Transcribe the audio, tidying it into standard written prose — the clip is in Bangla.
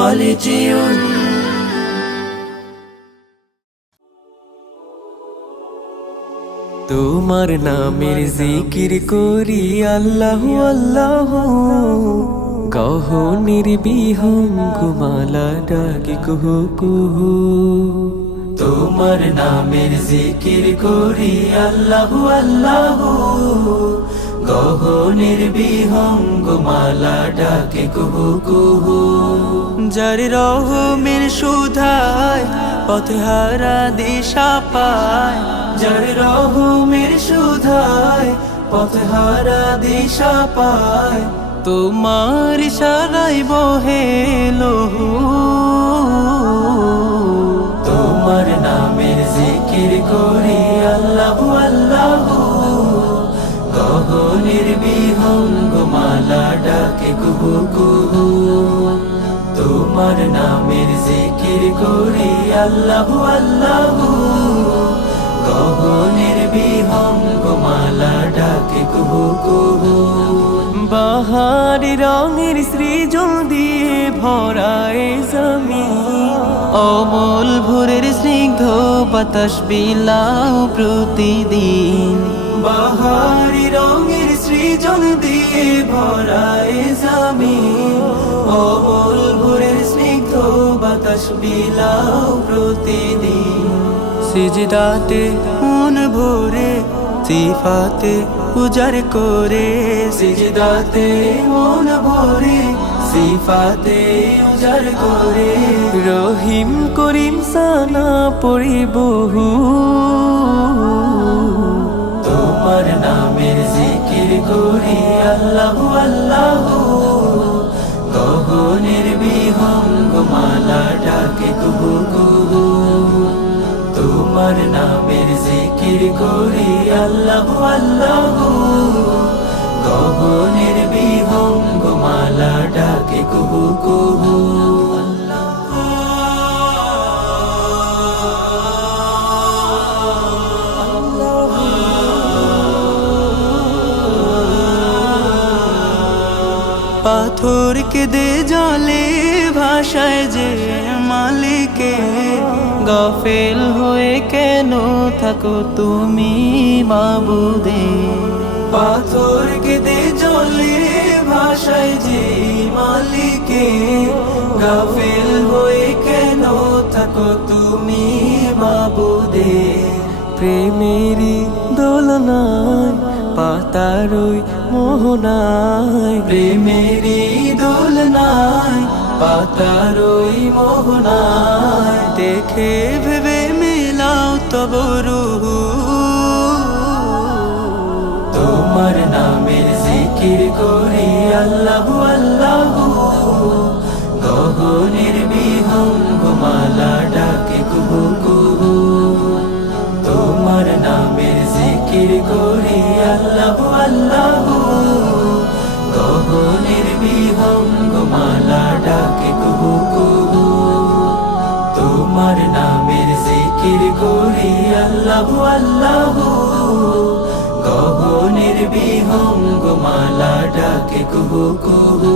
খালিজিউন। তোমার নামের জিকির করি আল্লাহু আল্লাহু, গহনের বিহঙ্গমালা ডাকি কুহু কুহু। তোমার নামের জিকির করি আল্লাহু আল্লাহু, গহনের বিহঙ্গমালা ডাকে কুহু কুহু। যার রহমের সুধায় পথহারা দিশা পায়, যার রহমের সুধায় পথহারা দিশা পায়, তোমার ইশারায় বহে লহু। তোমার নামের জিকির করি আল্লাহু আল্লাহু, গহনের বিহঙ্গমালা ডাকে কুহু কুহু। তোমার নামের জিকির করি আল্লাহু আল্লাহু, গহনের বিহঙ্গমালা ডাকে কুহু কুহু। বাহারি রঙের সৃজন দিয়ে ভরায় জমিন, অমল ভোরের স্নিগ্ধ বাতাস বিলাও প্রতিদিন। বাহারি রঙের সৃজন দিয়ে ভরায় জমিন, অমল ভোরের স্নিগ্ধ বাতাস বিলাও প্রতিদিন। সিজদাতে মন ভরে সিফাতে উজার করে, সিজদাতে মন ভরে সিফাতে উজার করে। রহিম করিম সানা পড়ি বহু, তোমার নামের জিকির করি আল্লাহু আল্লাহু, গহনের বিহঙ্গমালা ডাকে কুহু কুহু। তোমার নামের জিকির করি আল্লাহু আল্লাহু, গহনের বিহঙ্গমালা ডাকে কুহু কুহু। পাথর কেঁদে জলে ভাষায় যে মালিকে, গাফেল হয়ে কেন থাকো তুমি মাবুদে। পাথর কেঁদে জলে ভাষায় যে মালিকে, গাফেল হয়ে কেন থাকো তুমি মাবুদে। প্রেমেরই দোলনায় পাতারই মোহনায়, প্রেমেরই দোলনায় পাতারই মোহনায়, দেখে ভেবে মেলাও তব রুহু। তোমার নামের জিকির করি আল্লাহু আল্লাহু, গহনের বিহঙ্গমালা ডাকে কুহু কুহু। তোমার নামের জিকির করি আল্লাহু আল্লাহু, গহনের বিহঙ্গমালা ডাকে কুহু কুহু। তোমার নামের জিকির করি আল্লাহু আল্লাহু, গহনের বিহঙ্গমালা ডাকে কুহু কুহু।